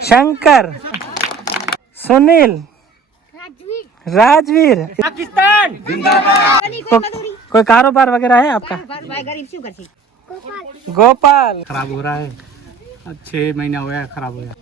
शंकर, सुनील, राजवीर। पाकिस्तान कोई कारोबार वगैरह है आपका? गोपाल। खराब हो रहा है, 6 महीना हुआ है खराब हो गया।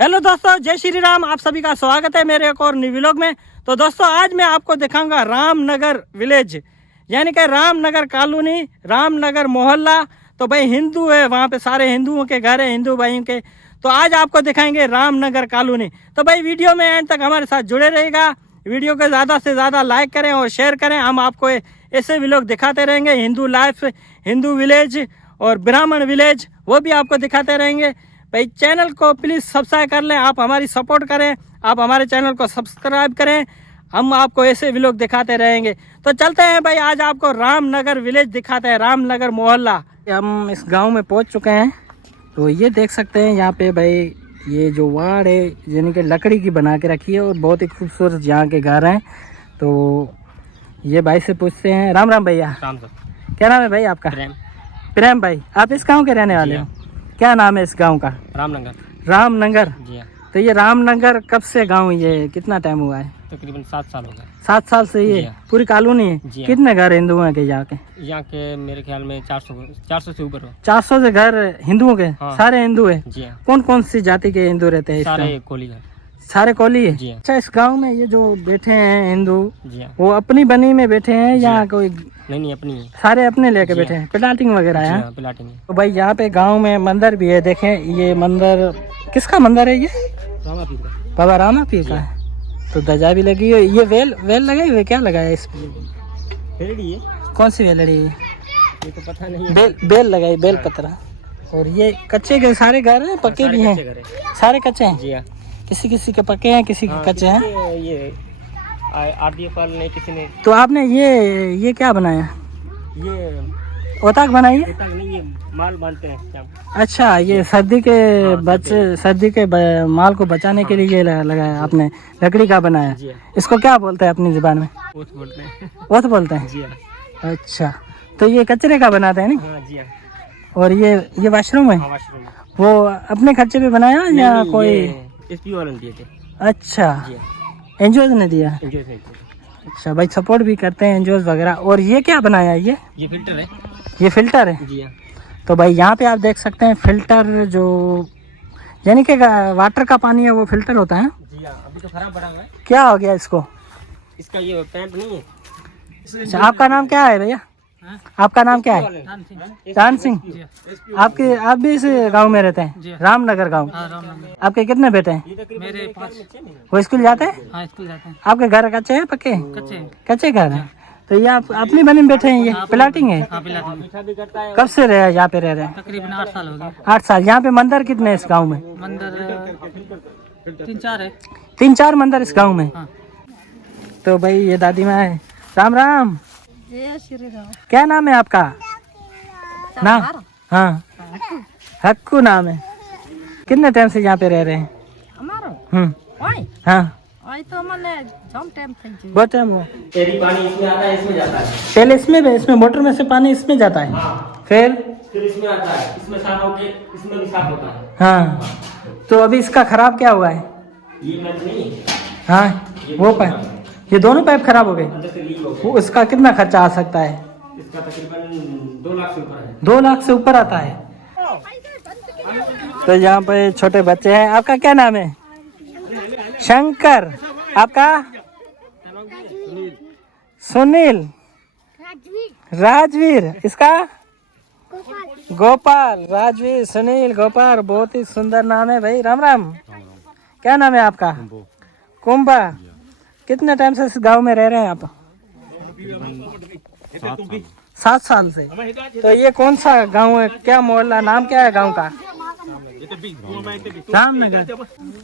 हेलो दोस्तों, जय श्री राम। आप सभी का स्वागत है मेरे एक और न्यू व्लॉग में। तो दोस्तों आज मैं आपको दिखाऊंगा रामनगर विलेज, यानी कि रामनगर कॉलोनी, रामनगर मोहल्ला। तो भाई हिंदू है वहाँ पे, सारे हिंदुओं के घर है, हिंदू भाइयों के। तो आज आपको दिखाएंगे रामनगर कॉलोनी। तो भाई वीडियो में एंड तक हमारे साथ जुड़े रहेगा। वीडियो को ज़्यादा से ज़्यादा लाइक करें और शेयर करें। हम आपको ऐसे व्लॉग दिखाते रहेंगे, हिंदू लाइफ, हिंदू विलेज और ब्राह्मण विलेज, वो भी आपको दिखाते रहेंगे। भाई चैनल को प्लीज़ सब्सक्राइब कर लें, आप हमारी सपोर्ट करें, आप हमारे चैनल को सब्सक्राइब करें। हम आपको ऐसे व्लॉग दिखाते रहेंगे। तो चलते हैं भाई, आज आपको रामनगर विलेज दिखाते हैं, रामनगर मोहल्ला। हम इस गांव में पहुंच चुके हैं। तो ये देख सकते हैं यहाँ पे भाई, ये जो वाड़ है यानी कि लकड़ी की बना के रखी है और बहुत ही खूबसूरत यहाँ के घर हैं। तो ये भाई से पूछते हैं। राम राम भैया। राम सर। क्या नाम है भाई आपका? प्रेम भाई। आप इस गांव के रहने वाले हो? क्या नाम है इस गांव का? रामनगर। रामनगर जी हाँ। तो ये रामनगर कब से गांव, ये कितना टाइम हुआ है? तकरीबन 7 साल हो गए। 7 साल से ये पूरी कॉलोनी है? जी हाँ। कितने घर हिंदुओं के यहाँ के मेरे ख्याल में 400 से ऊपर हो। 400 से घर हिंदुओं के? हाँ। सारे हिंदू है? जी हाँ। कौन कौन सी जाति के हिंदू रहते हैं? सारे कोली है। सारे कोली है? जी हाँ। अच्छा, इस गांव में ये जो बैठे हैं हिंदू, जी हाँ। वो अपनी बनी में बैठे हैं या कोई? नहीं अपनी है। सारे अपने लेके बैठे हैं, प्लाटिंग वगैरह है? प्लाटिंग। तो भाई यहाँ पे गांव में मंदिर भी है। देखें ये मंदिर किसका मंदिर है? ये रामा पीर का। बाबा रामा पीर का है। तो ध्वजा भी लगी हुई। ये वेल लगाई हुई, क्या लगाया इस? वेलड़ी है। कौन सी वेलड़ी है? ये तो पता नहीं है। बेल लगाई, बेल पतरा। और ये कच्चे के सारे घर हैं, पक्के भी हैं? सारे कच्चे हैं? जी हाँ। किसी किसी के पक्के हैं, किसी के कच्चे हैं। ये आरडीएफ वाले ने, किसी ने। तो आपने ये क्या बनाया? ये ओताक बनाई है? नहीं, ये माल बांधते हैं क्या? अच्छा, ये सर्दी के माल को बचाने के लिए ये लगाया आपने, लकड़ी का बनाया। जी हाँ। इसको क्या बोलते हैं अपनी जुबान में? ओथ बोलते हैं। ओथ बोलते हैं? जी हाँ। अच्छा, तो ये कचरे का बनाते हैं नहीं? हाँ जी हाँ। और ये वाशरूम है? हाँ, वाशरूम। वो अपने खर्चे पे बनाया या कोई? एसपी वाले दिए थे। अच्छा, जी हाँ। एनजीओ ने दिया? एनजीओ से। अच्छा भाई, सपोर्ट भी करते हैं एनजीओ वगैरह। और ये क्या बनाया? ये फिल्टर है। ये फिल्टर है? जी हाँ। तो भाई यहाँ पे आप देख सकते हैं फिल्टर, जो यानी कि वाटर का पानी है वो फिल्टर होता है। जी हाँ। अभी तो खराब पड़ा हुआ है। क्या हो गया इसको? इसका ये पैंप नहीं है। अच्छा, आपका नाम क्या है भैया? आपका नाम क्या है? दान सिंह। आप भी इस गांव में रहते हैं? रामनगर गांव। आपके कितने बेटे हैं? मेरे 5। वो स्कूल जाते हैं? हाँ, स्कूल जाते हैं। आपके घर कच्चे हैं पक्के? कच्चे घर हैं। तो ये आप अपनी बनी में बैठे हैं? ये प्लाटिंग है? कब से यहाँ पे रह रहे हैं? तकरीबन 8 साल हो गए। 8 साल। यहाँ पे मंदिर कितने हैं इस गाँव में? मंदिर 3-4 है। 3-4 मंदिर इस गाँव में? तो भाई ये दादी माँ है। राम राम। क्या नाम है आपका? नाम? हाँ, हक्कू नाम है। कितने टाइम से यहाँ पे रह रहे हैं? हाँ, बहुत टाइम हुआ। पानी इसमें आता है, इसमें जाता है। पहले इसमें मोटर में से पानी इसमें जाता है? हाँ। फिर इसमें आता है, इसमें साफ होके इसमें भी साफ होता है। हाँ, तो अभी इसका खराब क्या हुआ है? ये पाइप नहीं है। हाँ, वो पाइप, ये दोनों पाइप खराब हो गए। अंदर से लीक हो गया। वो इसका कितना खर्चा आ सकता है? इसका तकरीबन 2 लाख से ऊपर है। 2 लाख से ऊपर आता है। तो यहाँ पे छोटे बच्चे हैं। आपका क्या नाम है? शंकर। आपका? सुनील, राजवीर। इसका? गोपाल। राजवीर, सुनील, गोपाल, बहुत ही सुंदर नाम है भाई। राम राम। क्या नाम है आपका? कुंभा। कितने टाइम से इस गांव में रह रहे हैं आप? 7 साल से। तो ये कौन सा गांव है, क्या मोहल्ला, नाम क्या है गांव का? रामनगर।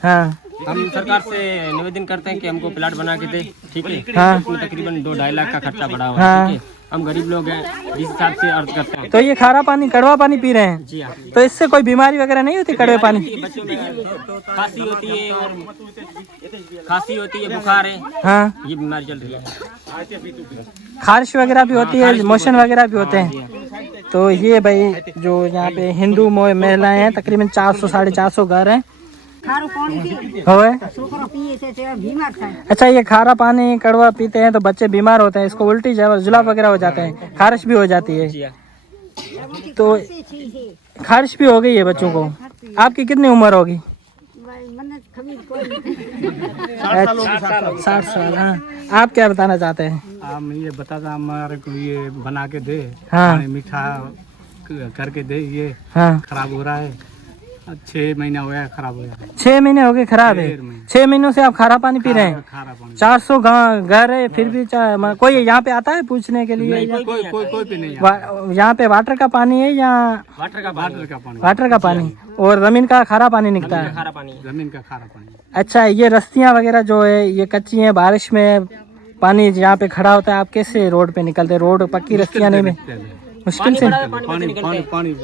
हाँ। हम सरकार से निवेदन करते हैं कि हमको प्लाट बना के दे, ठीक है? हाँ। उसमें तकरीबन 2-2.5 लाख का खर्चा पड़ा हुआ है, हाँ। ठीक है? हम गरीब लोग हैं, जिस हिसाब से अर्ज करते हैं। तो ये खारा पानी, कड़वा पानी पी रहे हैं? जी हाँ। तो इससे कोई बीमारी वगैरह नहीं होती कड़वे पानी? बच्चों में खांसी होती है और बुखार है। हाँ, ये बीमारी चल रही है। खारिश वगैरह भी होती है, मोशन वगैरह भी होते हैं। तो ये भाई जो यहाँ पे हिंदू महिलाएं हैं, तकरीबन 400-450 घर हैं। खारो पानी थी होए छोकरा पिए से बीमार था। अच्छा, ये खारा पानी कड़वा पीते हैं तो बच्चे बीमार होते हैं, इसको उल्टी जुलाब वगैरह हो जाते हैं, खारिश भी हो जाती है। तो खारिश भी हो गई है बच्चों को। आपकी कितनी उम्र होगी? 60 साल। हाँ, आप क्या बताना चाहते हैं? हम ये बताता हमारे को ये बना के दे, हाँ। पानी मीठा करके दे, ये हाँ, खराब हो रहा है। 6 महीना हो गया खराब हो गया। 6 महीने हो गए खराब है। 6 महीनों से आप खारा पानी पी रहे हैं? खारा पानी 400 घर है फिर भी कोई यहाँ पे आता है पूछने के लिए? कोई भी नहीं। यहाँ पे वाटर का पानी है या वाटर का पानी, वाटर का पानी और जमीन का खारा पानी निकलता है? खारा पानी, जमीन का खारा पानी। अच्छा, ये रस्तियाँ वगैरह जो है ये कच्ची हैं, बारिश में पानी यहाँ पे खड़ा होता है, आप कैसे रोड पे निकलते हैं? रोड पक्की रस्तियाँ नहीं में मुश्किल से। पानी पानी पानी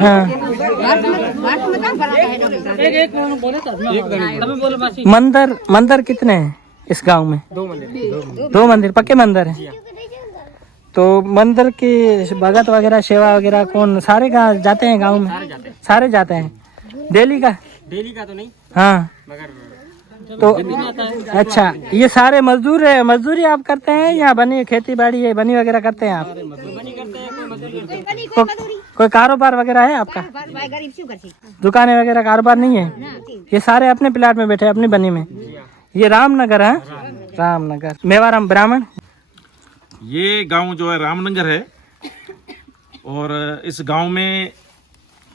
हाँ, मंदिर कितने हैं इस गांव में? 2 मंदिर। 2 मंदिर पक्के मंदिर हैं। तो मंदिर की भगत वगैरह सेवा वगैरह कौन सारे जाते हैं गांव में? सारे जाते हैं। डेली का तो नहीं, हाँ। मगर तो अच्छा, ये सारे मजदूर है, मजदूरी आप करते हैं या बनी खेती बाड़ी है, बनी वगैरह करते हैं आप? कोई कारोबार वगैरह है आपका? दुकानें वगैरह कारोबार नहीं है? ये सारे अपने प्लाट में बैठे अपनी बनी में। ये रामनगर है, रामनगर मेवाराम ब्राह्मण। ये गांव जो है रामनगर है और इस गांव में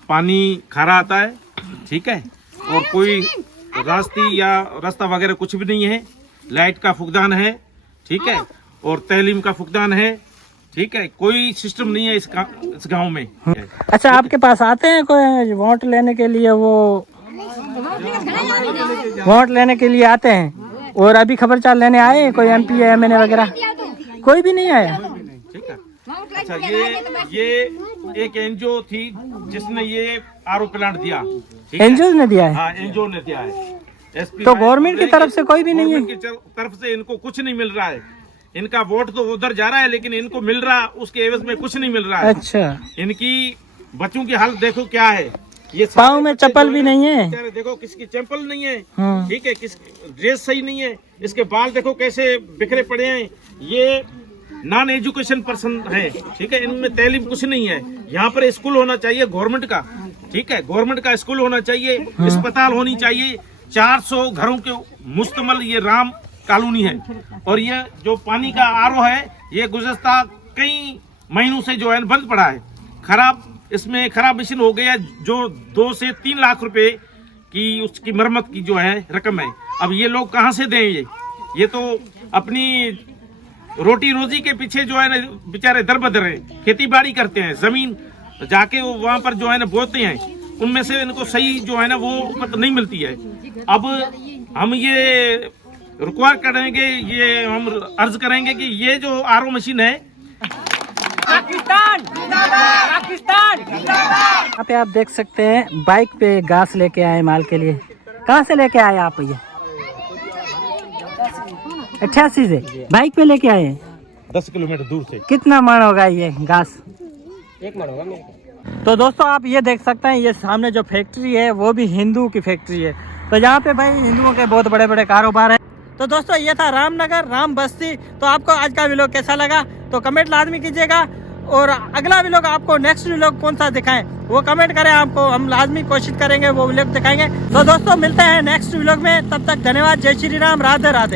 पानी खारा आता है, ठीक है, और कोई रास्ता वगैरह कुछ भी नहीं है। लाइट का फुकदान है, ठीक है, और तैलीम का फुकदान है, ठीक है, कोई सिस्टम नहीं है इस गांव में। अच्छा, आपके पास आते हैं कोई वोट लेने के लिए? वो वोट लेने के लिए आते हैं और अभी खबरचार लेने आए कोई MP MNA वगैरह? कोई भी नहीं आया। ठीक है। अच्छा, ये एक NGO थी जिसने ये RO प्लांट दिया। NGO ने दिया है? हाँ, NGO ने दिया है। SP तो गवर्नमेंट की तरफ से कोई भी नहीं है? गवर्नमेंट की तरफ से इनको कुछ नहीं मिल रहा है। इनका वोट तो उधर जा रहा है लेकिन इनको मिल रहा उसके एवज में कुछ नहीं मिल रहा है। अच्छा, इनकी बच्चों की हालत देखो क्या है। ये पाँव में चप्पल भी नहीं है। देखो किसकी चप्पल नहीं है, हाँ। ठीक है, किस ड्रेस सही नहीं है, इसके बाल देखो कैसे बिखरे पड़े हैं। ये नॉन एजुकेशन पर्सन है, ठीक है, इनमें तालीम कुछ नहीं है। यहाँ पर स्कूल होना चाहिए गवर्नमेंट का, ठीक है, गवर्नमेंट का स्कूल होना चाहिए, अस्पताल होनी चाहिए। 400 घरों के मुश्तमल ये राम कॉलोनी है और ये जो पानी का RO है ये गुज़श्ता कई महीनों से जो है बंद पड़ा है। इसमें खराब मशीन हो गया जो 2 से 3 लाख रुपए की उसकी मरम्मत की जो है रकम है। अब ये लोग कहाँ से दें? ये तो अपनी रोटी रोजी के पीछे जो है ना बेचारे दर बदर हैं, खेती बाड़ी करते हैं, जमीन जाके वो वहाँ पर जो है ना बोते हैं, उनमें से इनको सही जो है ना वो उपज नहीं मिलती है। अब हम ये रिक्वायर करेंगे, ये हम अर्ज करेंगे कि ये जो RO मशीन है पाकिस्तान यहाँ पे आप देख सकते हैं बाइक पे घास लेके आए माल के लिए। कहाँ से लेके आए आप? ये 88 से बाइक पे लेके आए? 10 किलोमीटर दूर से। कितना मन होगा ये घास? 1 मन होगा मेरे को। तो दोस्तों आप ये देख सकते हैं, ये सामने जो फैक्ट्री है वो भी हिंदू की फैक्ट्री है। तो यहाँ पे भाई हिंदुओं के बहुत बड़े बड़े कारोबार है। तो दोस्तों ये था रामनगर राम बस्ती। तो आपको आज का व्लॉग कैसा लगा तो कमेंट लाजमी कीजिएगा और अगला व्लॉग आपको नेक्स्ट व्लॉग कौन सा दिखाएं वो कमेंट करें, आपको हम लाजमी कोशिश करेंगे वो व्लॉग दिखाएंगे। तो दोस्तों मिलते हैं नेक्स्ट व्लॉग में, तब तक धन्यवाद। जय श्री राम, राधे राधे।